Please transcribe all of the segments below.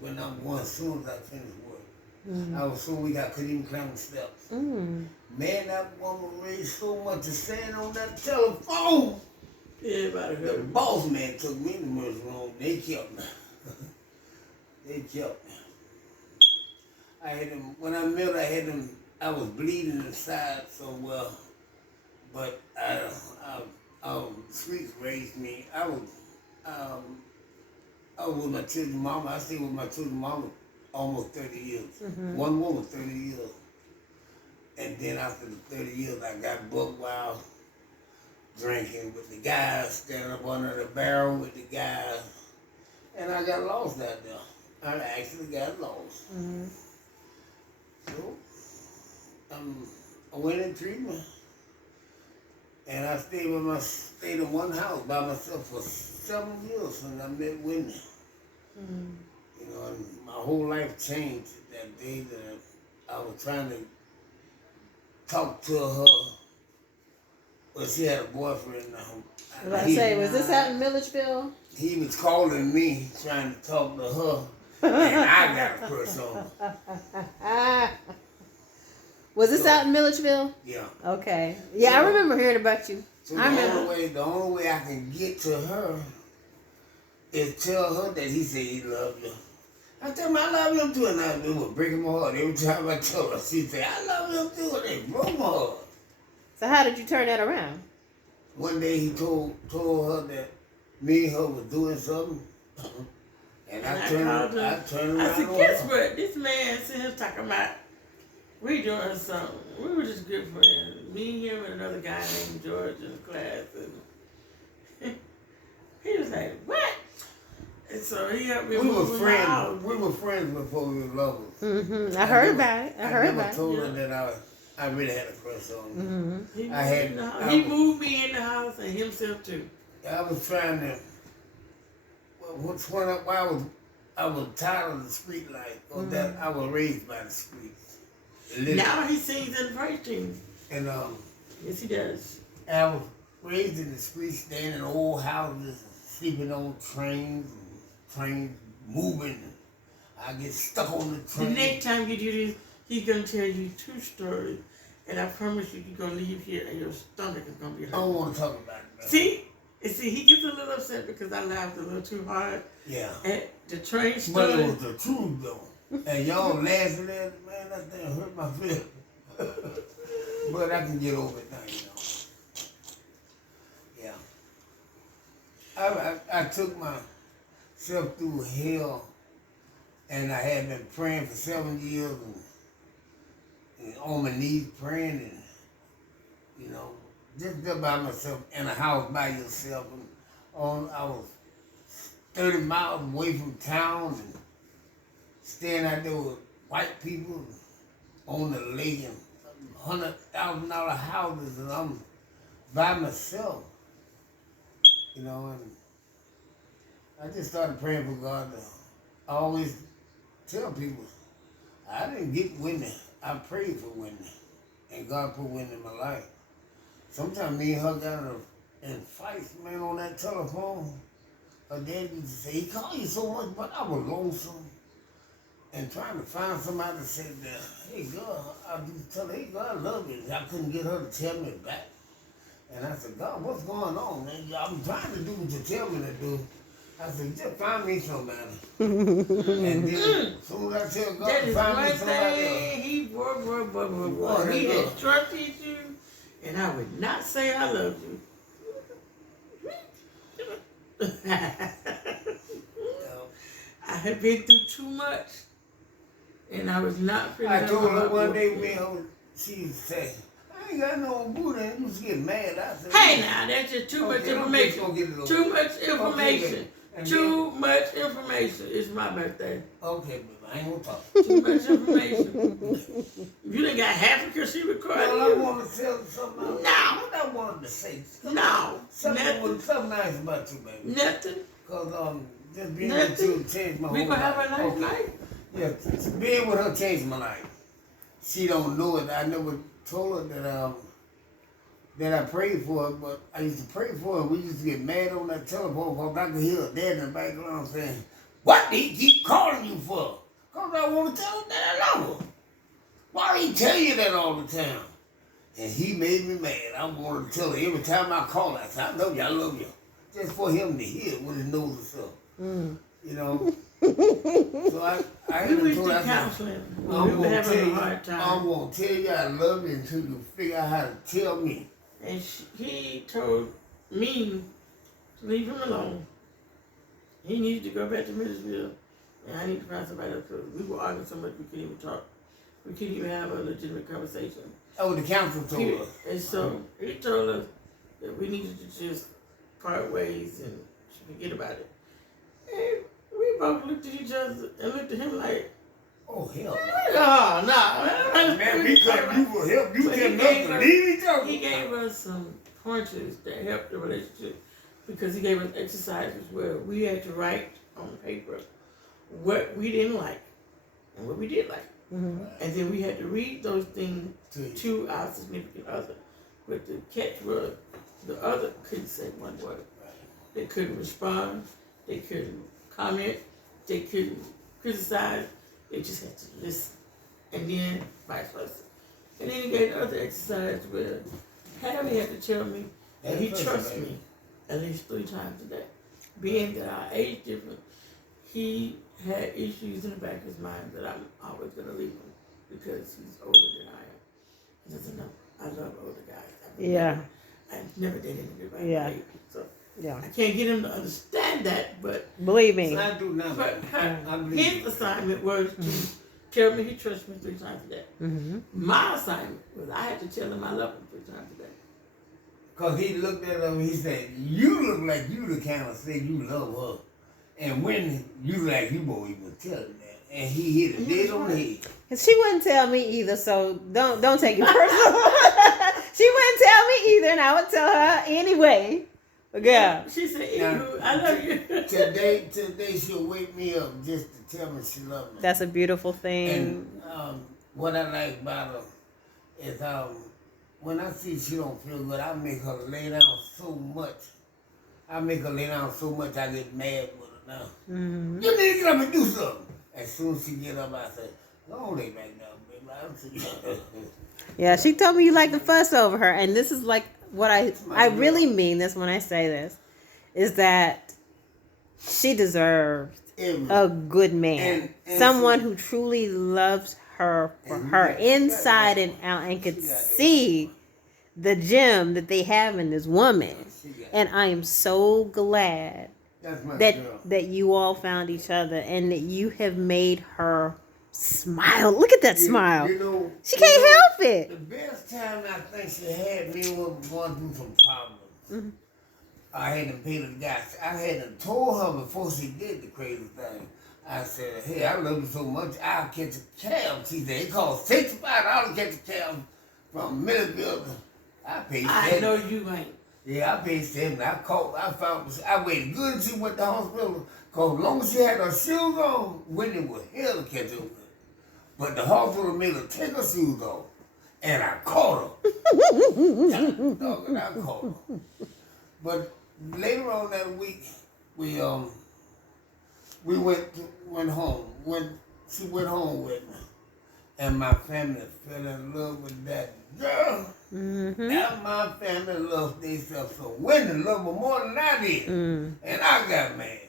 when I'm going as soon as I finish work. I was so weak I couldn't even climb the steps. Man, that woman raised so much to stand on that telephone. Everybody heard The me. boss man took me in the emergency room. They kept me. They kept me. I had them, when I met, I was bleeding inside so well. But streets raised me. I was with my children's mama. I stayed with my children's mama almost 30 years. One woman, 30 years. And then after the 30 years, I got buck wild drinking with the guys, standing up under the barrel with the guys. And I got lost out there. I actually got lost. So, I went in treatment. And I stayed in one house by myself for 7 years and I met Wendy. You know, and my whole life changed that day that I was trying to talk to her. Well, she had a boyfriend now. I was about to say, was this out in Milledgeville? He was calling me, trying to talk to her, and I got a crush on her. Was this out in Milledgeville? Yeah. Okay. Yeah, I remember hearing about you. So the only way I can get to her is tell her that he said he loved her. I tell him I love him too, and it was breaking my heart every time I told her. She said, I love him too, and it broke my heart. So how did you turn that around? One day he told her that me and her was doing something, and I turned around. I said, guess what? This man sitting here talking about we doing something. We were just good friends. Me, him, and another guy named George in the class. And he was like, what? And so he helped me move my house. We were friends before we were lovers. I heard about it. I never told her that I really had a crush on her. He moved me in the house and himself too. I was trying to. I was tired of the street life. That I was raised by the streets. Now he sings in the praise team. And yes, he does. I was raised in the streets, staying in old houses, sleeping on trains moving. I get stuck on the train. The next time you do this, he's gonna tell you 2 stories, and I promise you, you're gonna leave here and your stomach is gonna be hurt. I don't want to talk about it. Man. See, he gets a little upset because I laughed a little too hard. Yeah. At the train story. But it was the truth though. And y'all laughing at it, man, that thing hurt my feelings. But I can get over it now, you know. Yeah. I took myself through hell, and I had been praying for 7 years and on my knees praying, and, you know, just by myself in a house by yourself. And I was 30 miles away from town and staying out there with white people on the lake and $100,000 houses, and I'm by myself, you know, and I just started praying for God. I always tell people, I didn't get Wendy. I prayed for Wendy, and God put Wendy in my life. Sometimes me and her got in fights, man, on that telephone. Her dad used to say, he called you so much, but I was lonesome. And trying to find somebody that said, hey, God, I just tell her, hey, God, I love you. I couldn't get her to tell me back. And I said, God, what's going on, man? I'm trying to do what you tell me to do. I said, just find me somebody. And then, as soon as I tell God to find me somebody else. He instructed you, and I would not say I love you. I had been through too much, and I was not feeling. I told her one day, man, she said, I ain't got no booty, and you just get mad. I said, hey, now that's just too much information. Too much information. Too much information. It's my birthday. Okay, baby, I ain't gonna talk. Too much information. You done got happy because she recorded. Well, I want to tell something. No. What I wanted to say. No. Something nice about you, baby. Nothing. Because just being with you changed my whole life. We gonna have a nice night. Yeah, being with her changed my life. She don't know it. I never told her that I prayed for her, but I used to pray for her. We used to get mad on that telephone because I could hear her dad in the background saying, what did he keep calling you for? I want to tell her that I love her. Why he tell you that all the time? And he made me mad. I wanted to tell her every time I call her, I said, I love you, I love you. Just for him to hear what his nose is up. You know? So I had We to went tell to her, I said, counseling. We I'm were gonna having tell a you, hard time. I'm gonna tell you I love you until you figure out how to tell me. And he told me to leave him alone. He needed to go back to Millersville, and I need to find somebody else. Because we were arguing so much we couldn't even talk. We couldn't even have a legitimate conversation. Oh, the council told us. And so he told us that we needed to just part ways and forget about it. And we both looked at each other and looked at him like, Oh, hell no. oh, no. Man, because you will help. You But tell he us gave to us- leave each other. He gave us some pointers that helped the relationship because he gave us exercises where we had to write on paper what we didn't like and what we did like. Mm-hmm. And then we had to read those things to our significant other. But the catch was the other couldn't say one word. They couldn't respond. They couldn't comment. They couldn't criticize. They just had to listen. And then vice versa. And then he gave the other exercise where Harry had to tell me that he trusts me at least 3 times a day. Being that our age difference, he had issues in the back of his mind that I'm always going to leave him because he's older than I am. He doesn't know. I love older guys. I've never dated anybody my age. So I can't get him to understand that, but believe me. I do now. but his assignment was to tell me he trusts me 3 times a day. Mm-hmm. My assignment was I had to tell him I love him 3 times a day. Because he looked at her and he said, you look like you the kind of say you love her. And when you like you won't even tell him that. And he hit it dead on the head. She wouldn't tell me either, so don't take it personal. She wouldn't tell me either, and I would tell her anyway. Yeah. She said, I love you. Today she'll wake me up just to tell me she loves me. That's a beautiful thing. And what I like about her is when I see she don't feel good, I make her lay down so much. I get mad with her now. Mm-hmm. You need to get up and do something. As soon as she get up, I say, go lay back down, baby. I'll see you. Yeah, she told me you like to fuss over her, and this is like what I really mean this when I say this, is that she deserves a good man, and someone who truly loves her for her inside and out, and could see the gem that they have in this woman. And I am so glad that you all found each other and that you have made her smile. Look at that smile. She can't help it. The best time I think she had me was going through some problems. Mm-hmm. I had to pay the gas. I had to told her before she did the crazy thing. I said, hey, I love you so much, I'll catch a cab. She said, it costs $65 to catch a cab from Millersville. I paid $7. I know you ain't. Yeah, I paid $7. I waited good until she went to the hospital. Because as long as she had her shoes on, Wendy was hell to catch up with. But the hospital made her take her shoes off. And I caught her. I caught her. But later on that week, we went home. She went home with me. And my family fell in love with that girl. Mm-hmm. Now my family loves themselves so Wendy loved her more than I did. And I got mad.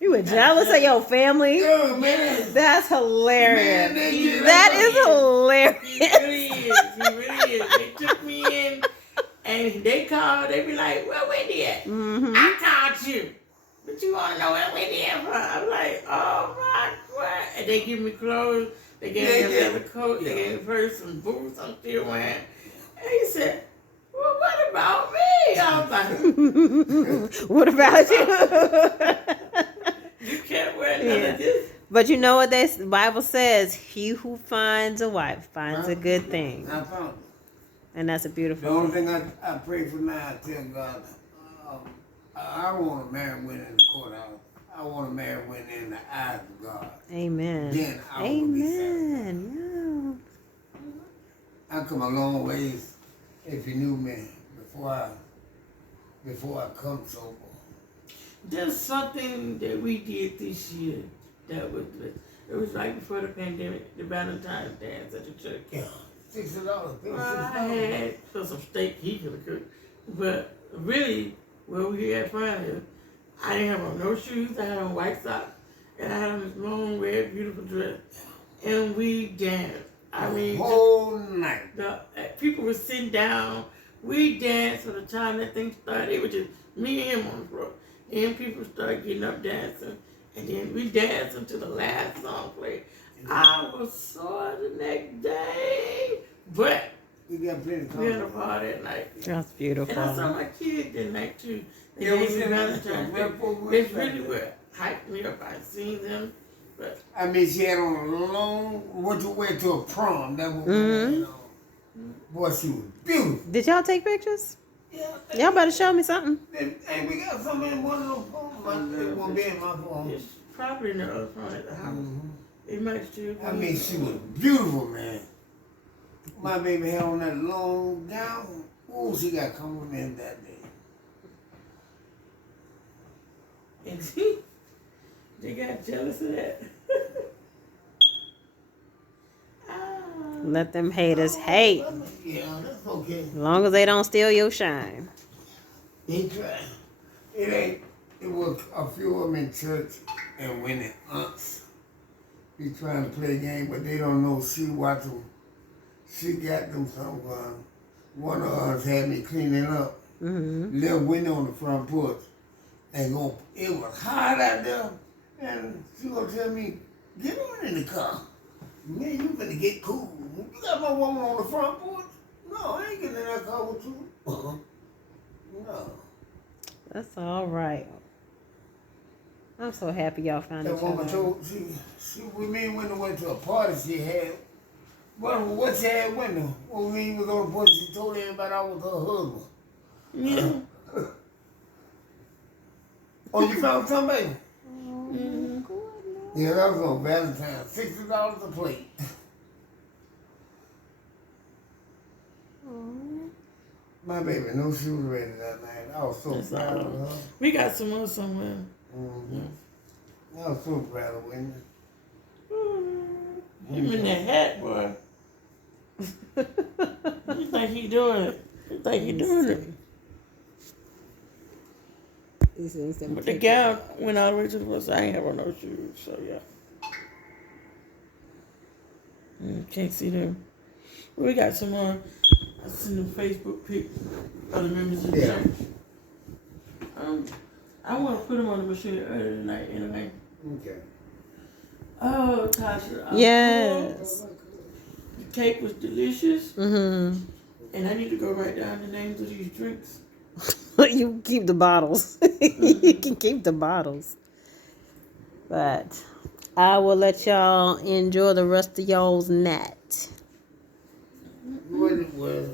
You were jealous of your family? Yeah, man. That's hilarious. Man, that is hilarious. He really is. He really is. They took me in and they called. They be like, where Wendy at? Mm-hmm. I called you. But you want to know where Wendy at from? I'm like, oh my God. And they give me clothes. They gave me another coat. They gave me first some boots I'm still wearing. And he said, well, what about me? I was like, what about you? You can't wear none of this. But you know what the Bible says? He who finds a wife finds a good thing. I found it. And that's a beautiful The only thing. thing I pray for now, I tell God, I want to marry Wendy in the courthouse. I want to marry Wendy in the eyes of God. Amen. Then I will be satisfied. Amen. I come a long ways if you knew me before I come sober. There's something that we did this year that was It was right before the pandemic, the Valentine's dance at the church. Yeah, $60. I had for some steak he could have cooked. But really, where we had fun, I didn't have on no shoes, I had on white socks, and I had on this long, red, beautiful dress. And we danced. I mean, the whole night. The people were sitting down. We danced from the time that thing started. It was just me and him on the floor. And people started getting up dancing. And then we danced until the last song played. I was sore the next day. But we got plenty of we had a party at night. That's beautiful. And I saw my kids that night too. They Yeah, gave we me seen Valentine's Day. them. It's really what hyped me up. I seen them. But I mean, she had on a long, what you wear to a prom. That was, you know. Boy, she was beautiful. Did y'all take pictures? Yeah. Y'all better show me something. Hey, we got something in one of those phones. It won't be in my phone. it's probably in the other phone at the house. It might still be. I mean, she was beautiful, man. My baby had on that long gown. Ooh, she got complimented that day. And see, they got jealous of that. Let them haters hate. Yeah, that's okay. As long as they don't steal your shine. He tried. It ain't. It was a few of them in church, and when the aunts be trying to play a game, but they don't know she watch them. She got them some. One of us had me cleaning up. Little window on the front porch, and go. It was hot out there, and she gonna tell me, "Get on in the car, man. You finna get cool. You got my woman on the front porch? No, I ain't getting in that car with you. No." That's all right. I'm so happy y'all found That each woman other. told she with me when we went to a party she had. Well, what she had window? When we was on the porch, she told everybody I was her husband. Yeah. Oh, you found somebody? Yeah, that was on Valentine's. $60 a plate. My baby, no shoes ready that night. I was so proud of her. We got some more somewhere. I was so proud of Wendy. Him in that hat, boy. You think he doing it? You think he doing it? But the gown went all the way to the bus. I ain't have on no shoes, so yeah. Can't see them. We got some more. I seen the Facebook pic of the members of the church. I want to put them on the machine earlier tonight anyway. Okay. Oh, Tasha. Yes. The cake was delicious. Mm-hmm. And I need to go write down the names of these drinks. You keep the bottles. You can keep the bottles. But I will let y'all enjoy the rest of y'all's night. What it was.